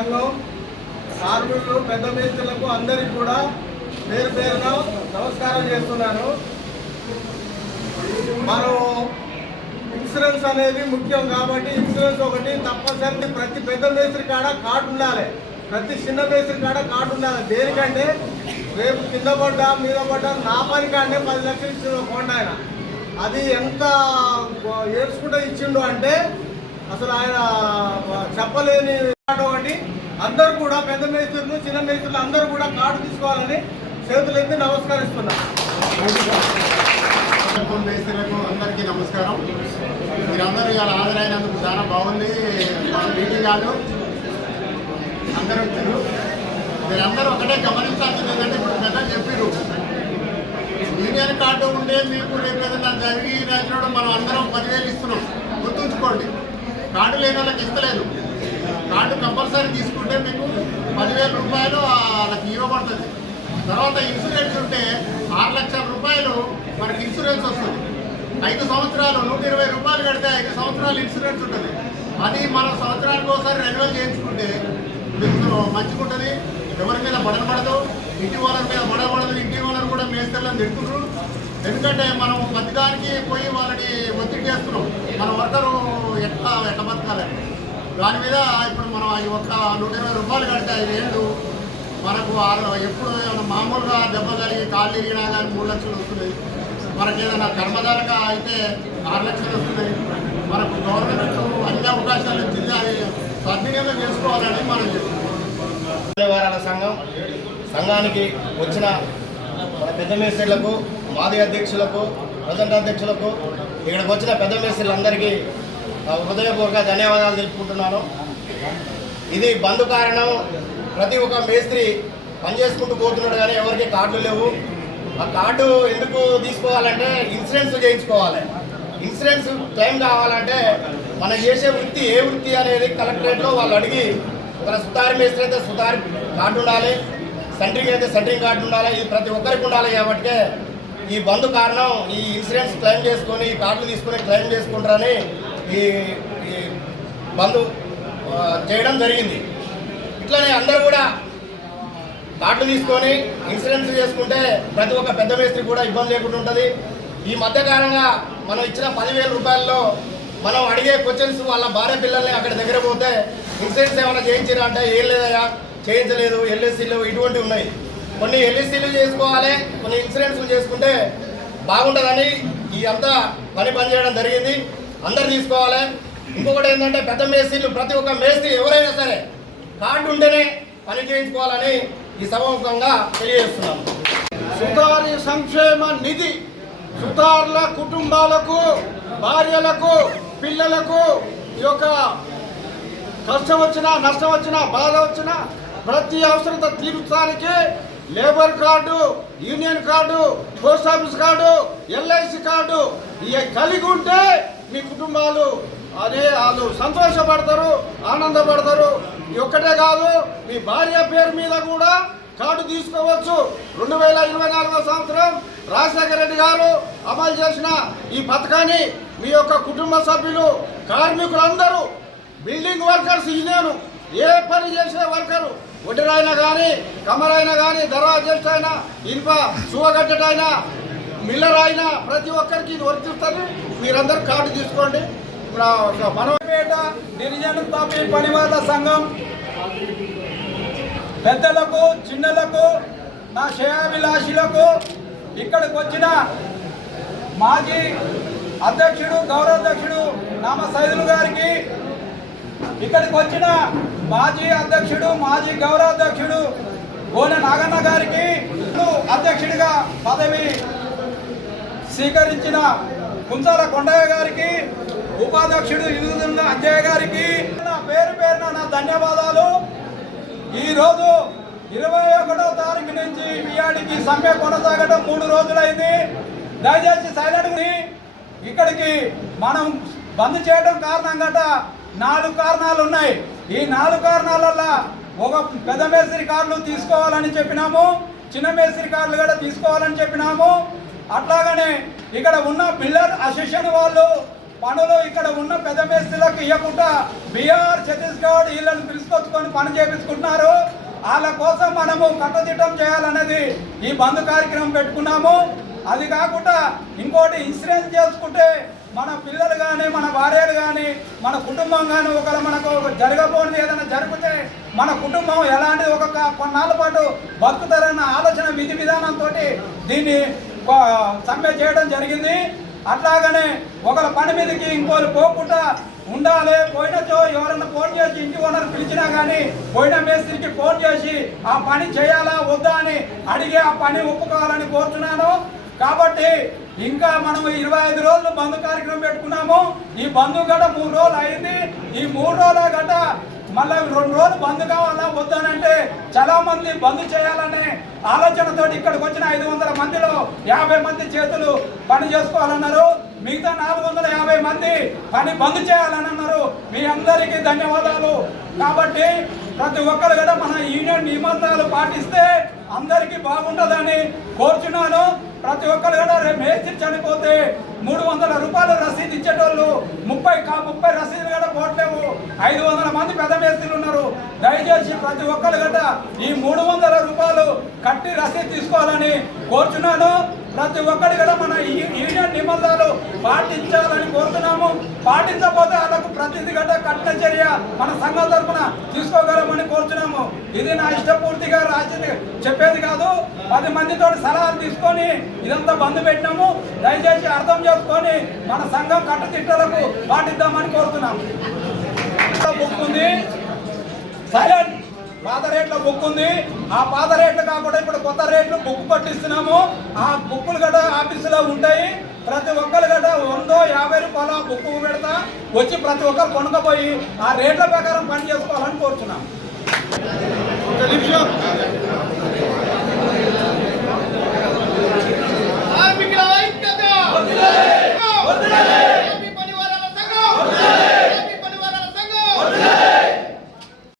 కార్మికులు పెద్ద మేస్త్రులకు అందరికీ కూడా పేరు పేరున నమస్కారం చేస్తున్నాను. మనం ఇన్సూరెన్స్ అనేది ముఖ్యం కాబట్టి ఇన్సూరెన్స్ ఒకటి తప్పనిసరి ప్రతి పెద్ద మేస్త్రి కాడ కార్డు ఉండాలి, ప్రతి చిన్న మేస్త్రి కాడ కార్డు ఉండాలి. దేనికంటే రేపు కింద పడ్డా మీద పడ్డా నా పని కాడే 10 లక్షలు ఇచ్చిన కొండ ఆయన అది ఎంత ఏడ్చుకుంటూ ఇచ్చిండు అంటే అసలు ఆయన చెప్పలేని ఒకటి. అందరూ కూడా పెద్ద మేస్త్రులు చిన్న మేస్త్రులు అందరూ కూడా కార్డు తీసుకోవాలని చేతులెత్తి నమస్కరిస్తున్నారు. మేస్త్రులకు అందరికీ నమస్కారం. మీరందరూ ఇలా హాజరైనందుకు చాలా బాగుంది. మన మీటింగ్ వాళ్ళు అందరూ వచ్చారు. మీరందరూ ఒకటే గమనించాల్సింది ఏంటంటే ఇప్పుడు పెద్దలు చెప్పారు, యూనియన్ కార్డు ఉంటే మీకు రేపు ఏదైనా జరిగి రాసినప్పుడు మనం అందరం 10,000 ఇస్తున్నాం. గుర్తుంచుకోండి, కార్డు లేని వాళ్ళకి ఇస్తలేదు. కార్డు కంపల్సరీ తీసుకుంటే మీకు 10,000 రూపాయలు వాళ్ళకి ఇవ్వబడుతుంది. తర్వాత ఇన్సూరెన్స్ ఉంటే 6 లక్షల రూపాయలు మనకి ఇన్సూరెన్స్ వస్తుంది. 5 సంవత్సరాలు 120 రూపాయలు కడితే 5 సంవత్సరాలు ఇన్సూరెన్స్ ఉంటుంది. అది మనం సంవత్సరానికి ఒకసారి రెన్యువల్ చేయించుకుంటే మీకు మంచిగా ఉంటుంది. ఎవరి మీద పడదు, ఇంటి ఓనర్ మీద పడదు. ఇంటి ఓనర్ కూడా మేస్త్రులను తిడుతున్నారు. ఎందుకంటే మనం ప్రతిదానికి పోయి వాళ్ళని ఒత్తిడి చేస్తున్నాం. మన వర్కరు ఎట్లా బతకాలని దాని మీద ఇప్పుడు మనం ఈ ఒక్క 120 రూపాయలు కడితే 5 ఏళ్ళు మనకు ఎప్పుడు మామూలుగా దెబ్బ కలిగి కాళ్ళు తిరిగినా కానీ 3 లక్షలు వస్తున్నాయి. మనకి ఏదైనా కర్మధారక అయితే 6 లక్షలు వస్తున్నాయి. మనకు గవర్నమెంట్ అన్ని అవకాశాలు ఇచ్చింది, అది సద్వినియోగం చేసుకోవాలని మనం చెప్తున్నాం. వారాల సంఘానికి వచ్చిన మన పెద్ద మేస్త్రులకు, మాజీ అధ్యక్షులకు, ప్రజెంట్ అధ్యక్షులకు, ఇక్కడికి వచ్చిన పెద్ద మేస్త్రులందరికీ హృదయపూర్వక ధన్యవాదాలు తెలుపుకుంటున్నాను. ఇది బంద్ కారణం. ప్రతి ఒక్క మేస్త్రి పనిచేసుకుంటూ పోతున్నాడు కానీ ఎవరికి కార్డులు లేవు. ఆ కార్డు ఎందుకు తీసుకోవాలంటే ఇన్సూరెన్స్ చేయించుకోవాలి. ఇన్సూరెన్స్ క్లెయిమ్ కావాలంటే మనం చేసే వృత్తి ఏ వృత్తి అనేది కలెక్టరేట్లో వాళ్ళు అడిగి, ఒక సుతారి మేస్త్రి అయితే సుతారి కార్డు ఉండాలి, సెంట్రింగ్ అయితే సెంట్రింగ్ కార్డు ఉండాలి. ఇది ప్రతి ఒక్కరికి ఉండాలి. కాబట్టి ఈ బంద్ కారణం ఈ ఇన్సూరెన్స్ క్లెయిమ్ చేసుకొని ఈ కార్డులు తీసుకొని క్లెయిమ్ చేసుకుంటారని ఈ బంద్ చేయడం జరిగింది. ఇట్లనే అందరూ కూడా కార్డు తీసుకొని ఇన్సూరెన్స్ చేసుకుంటే ప్రతి ఒక్క పెద్ద మేస్త్రి కూడా ఇబ్బంది లేకుండా ఉంటుంది. ఈ మధ్యకాలంగా మనం ఇచ్చిన 10,000 రూపాయల్లో మనం అడిగే క్వశ్చన్స్ వాళ్ళ భార్య పిల్లల్ని అక్కడ దగ్గర పోతే ఇన్సూరెన్స్ ఏమైనా చేయించారా అంటే ఏం లేదయా, చేయించలేదు, ఎల్ఐసీలు ఇటువంటివి ఉన్నాయి. కొన్ని ఎల్ఐసీలు చేసుకోవాలి, కొన్ని ఇన్సూరెన్స్లు చేసుకుంటే బాగుంటుందని ఈ అంతా పని చేయడం జరిగింది. అందరు తీసుకోవాలి. ఇంకొకటి ఏంటంటే పెద్ద మేస్త్రీలు ప్రతి ఒక్క మేస్త్రి ఎవరైనా సరే కార్డు ఉంటేనే పని చేయించుకోవాలని ఈ సభాముఖంగా తెలియజేస్తున్నాము. సుతారి సంక్షేమ నిధి సుతార్ల కుటుంబాలకు, భార్యలకు, పిల్లలకు ఈ యొక్క కష్టం వచ్చినా, నష్టం వచ్చినా, బాధ వచ్చినా ప్రతి అవసరత తీర్చడానికి labour card, union card, post office card, LIC card ఇవి కలిగి ఉంటే మీ కుటుంబాలు వాళ్ళు సంతోషపడతారు, ఆనందపడతారు. ఒక్కటే కాదు, మీ భార్య పేరు మీద కూడా కార్డు తీసుకోవచ్చు. 2024వ సంవత్సరం రాజశేఖర రెడ్డి గారు అమలు చేసిన ఈ పథకాన్ని మీ యొక్క కుటుంబ సభ్యులు, కార్మికులందరూ, బిల్డింగ్ వర్కర్స్, యూనియన్ ఏ పని చేసే వర్కరు, ఒడ్డరైనా కానీ, కమరైనా కానీ, దర్వాజేస్ట్ అయినా, ఇనుప సువగట్టైనా, మిల్లర్ అయినా ప్రతి ఒక్కరికి ఇది వర్తిస్తుంది. మీరందరూ కార్డు తీసుకోండి. మనపేట గిరిజన తాపీ పనివాళ్ళ సంఘం పెద్దలకు, చిన్నలకు, నా శ్రేయాభిలాషులకు, ఇక్కడికి వచ్చిన మాజీ అధ్యక్షుడు, గౌరవాధ్యక్షుడు నామ సైదులు గారికి, ఇక్కడికి వచ్చిన మాజీ అధ్యక్షుడు, మాజీ గౌరవాధ్యక్షుడు గోనె నాగన్న గారికి, అధ్యక్షుడిగా పదవి స్వీకరించిన కుంచాల కొండయ్య గారికి, ఉపాధ్యక్షుడు ఇరుగుతున్న అంజయ్య గారికి పేరు పేరున నా ధన్యవాదాలు. ఈరోజు 21వ తారీఖు నుంచి ఈయాడికి సమ్మె కొనసాగడం 3 రోజులైంది. దయచేసి సైలెంట్ని ఇక్కడికి మనం బంద్ చేయడం కారణం గట 4 కారణాలు ఉన్నాయి. ఈ 4 కారణాల వల్ల ఒక పెద్ద మేస్త్రి కార్డులు తీసుకోవాలని చెప్పినాము, చిన్న మేస్త్రి కార్డులు కూడా తీసుకోవాలని చెప్పినాము. అట్లాగనే ఇక్కడ ఉన్న బిల్డర్ అసోసియేషన్ వాళ్ళు పనులు ఇక్కడ ఉన్న పెద్ద మేస్త్రీలకు ఇవ్వకుండా బీహార్ ఛత్తీస్గఢ్ వీళ్ళని పిలుచుకొచ్చుకొని పని చేపించుకుంటున్నారు. వాళ్ళ కోసం మనము కట్టుదిట్టం చేయాలనేది ఈ బంద్ కార్యక్రమం పెట్టుకున్నాము. అది కాకుండా ఇంకోటి ఇన్సూరెన్స్ చేసుకుంటే మన పిల్లలు కానీ మన భార్యలు కానీ మన కుటుంబం కానీ ఒకవేళ మనకు జరగబోనిది ఏదైనా జరిగితే మన కుటుంబం ఎలాంటి ఒక కొన్నాళ్ళ పాటు బతుకుతారన్న ఆలోచన విధి విధానంతో దీన్ని సమ్మె చేయడం జరిగింది. అట్లాగనే ఒకళ్ళ పని మీదకి ఇంకోళ్ళు పోకుండా ఉండాలి. పోయినచో ఎవరన్నా ఫోన్ చేసి ఇంటి ఓనర్ పిలిచినా కానీ పోయిన మేస్త్రికి ఫోన్ చేసి ఆ పని చేయాలా వద్దా అని అడిగి ఆ పని ఒప్పుకోవాలని కోరుతున్నాను. కాబట్టి ఇంకా మనం 25 రోజులు బంద్ కార్యక్రమం పెట్టుకున్నాము. ఈ బంద్ గట 3 రోజులు అయింది. ఈ 3 రోజుల గట మళ్ళీ 2 రోజులు బంద్ కావాలా వద్దానంటే చాలా మంది బంద్ చేయాలనే ఆలోచనతో ఇక్కడికి వచ్చిన 500 మందిలో 50 మంది చేతులు పని చేసుకోవాలన్నారు. మిగతా 450 మంది పని బంద్ చేయాలని అన్నారు. మీ అందరికీ ధన్యవాదాలు. కాబట్టి ప్రతి ఒక్కరు కూడా మన యూనియన్ నిబంధనలు పాటిస్తే అందరికీ బాగుంటుందని కోరుచున్నాను. ప్రతి ఒక్కరు కూడా రేపు మేస్త్రి చనిపోతే 300 రూపాయలు రసీదు ఇచ్చేటోళ్ళు 30 రసీదులు కూడా పోవట్లేవు. 500 మంది పెద్ద మేస్త్రీలు ఉన్నారు. దయచేసి ప్రతి ఒక్కరు కూడా ఈ 300 రూపాయలు కట్టి రసీదు తీసుకోవాలని కోరుచున్నాను. ప్రతి ఒక్కరు కూడా మన యూనియన్ నిబంధనలు పాటించాలని కోరుతున్నాము. పాటించకపోతే వాళ్ళకు ప్రతిదీ గట్ట కఠిన చర్య మన సంఘం తరఫున తీసుకోగలమని కోరుతున్నాము. ఇది నా ఇష్టపూర్తిగా రాసింది చెప్పేది కాదు. 10 మందితో సలహాలు తీసుకొని ఇదంతా బంద్ పెట్టినాము. దయచేసి అర్థం చేసుకొని మన సంఘం కట్టుదిట్టలకు పాటిద్దామని కోరుతున్నాము. బుక్ ఉంది, సైలెంట్ పాత రేట్లో బుక్ ఉంది. ఆ పాత రేట్లు కాకుండా ఇప్పుడు కొత్త రేట్లు బుక్ పట్టిస్తున్నాము. ఆ బుక్కులు గట్రా ఆఫీసులో ఉంటాయి. ప్రతి ఒక్కరు గట్రా 150 రూపాయల బుక్ పెడతా వచ్చి ప్రతి ఒక్కరు కొనుక్కపోయి ఆ రేట్ల ప్రకారం పని చేసుకోవాలని కోరుతున్నాం.